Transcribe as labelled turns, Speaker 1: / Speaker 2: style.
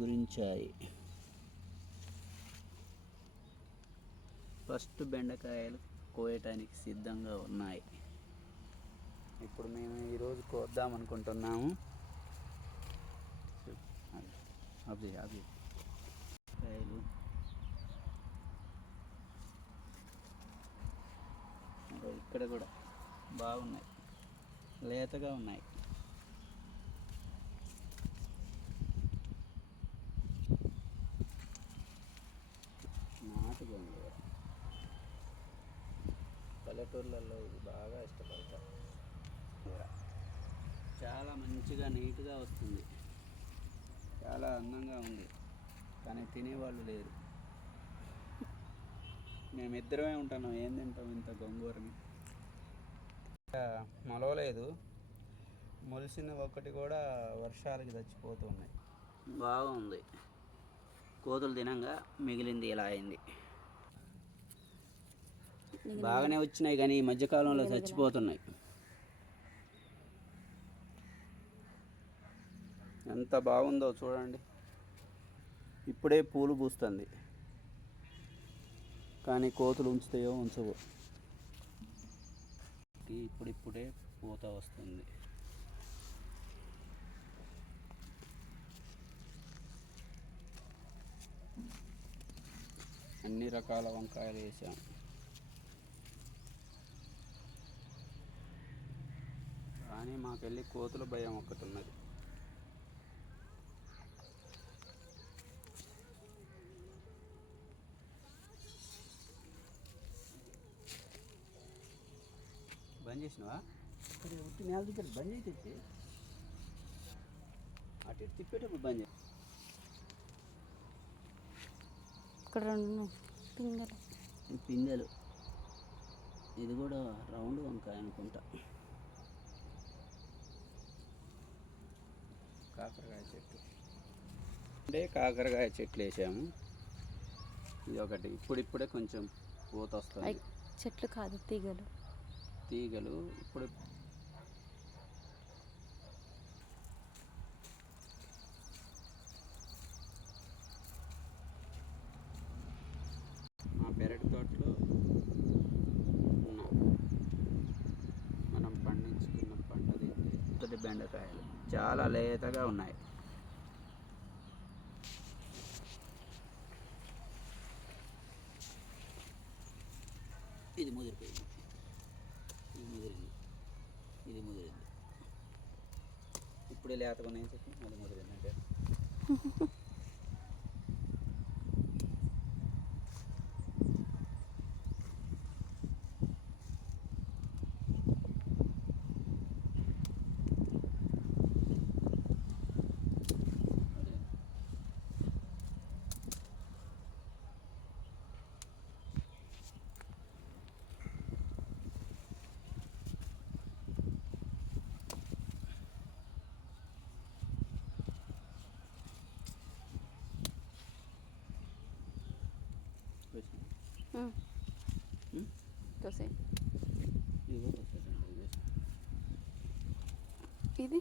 Speaker 1: గురించాయి. First బెండకాయలు కోయటానికి సిద్ధంగా ఉన్నాయి. ఇప్పుడు మేము ఈరోజు కోద్దాం అనుకుంటున్నాము. అవి అవి. కాయలు ఇక్కడ కూడా బాగున్నాయి. లేతగా ఉన్నాయి. పల్లెటూర్లలో ఇది బాగా ఇష్టపడతారు. కూర చాలా మంచిగా నీట్గా వస్తుంది. చాలా అందంగా ఉంది. కానీ తినేవాళ్ళు లేరు. మేమిద్దరమే ఉంటున్నాం ఏం తింటాం ఇంత గోంగూరని? ఇంకా మొలవలేదు. మొలిసిన ఒకటి కూడా వర్షాలకి చచ్చిపోతున్నాయి బాగుంది. కోతులు తినంగా మిగిలింది ఇలా అయింది. బాగానే వచ్చినాయి కానీ ఈ మధ్యకాలంలో చచ్చిపోతున్నాయి. ఎంత బాగుందో చూడండి. ఇప్పుడే పూలు పూస్తుంది. కానీ కోతులు ఉంచుతాయో ఉంచవో. ఇప్పుడిప్పుడే పూత వస్తుంది. అన్ని రకాల వంకాయలు వేసాం. కానీ మాకెళ్ళి కోతుల భయం ఒకటి ఉన్నది బంద్ చేసినావా? ఇక్కడ ఉట్టి నేల దగ్గర బంద్ తెచ్చి. అటు ఇటు తిప్పేటప్పుడు బంద్ చేయి.
Speaker 2: ఇక్కడ రెండు
Speaker 1: ఈ పిందెలు. ఇది కూడా రౌండ్ వంకాయ అనుకుంటా. కాకరకాయ చెట్టు. అంటే కాకరకాయ చెట్లు వేసాము. ఇది ఒకటి. ఇప్పుడిప్పుడే కొంచెం పూత వస్తుంది.
Speaker 2: చెట్లు కాదు తీగలు.
Speaker 1: తీగలు ఇప్పుడు మా పెరటి తోటలో ఉన్న. మనం పండించుకున్న పంట బెండకాయలు. చాలా లేతగా ఉన్నాయి. ఇది ముదిరిపోయింది. ఇది ముదిరింది. ఇది ముదిరింది. ఇప్పుడే లేతగా ఉన్నాయని చెప్పి అది ముదిరింది అంటే
Speaker 2: ఉమ్? తోసే
Speaker 1: ఇది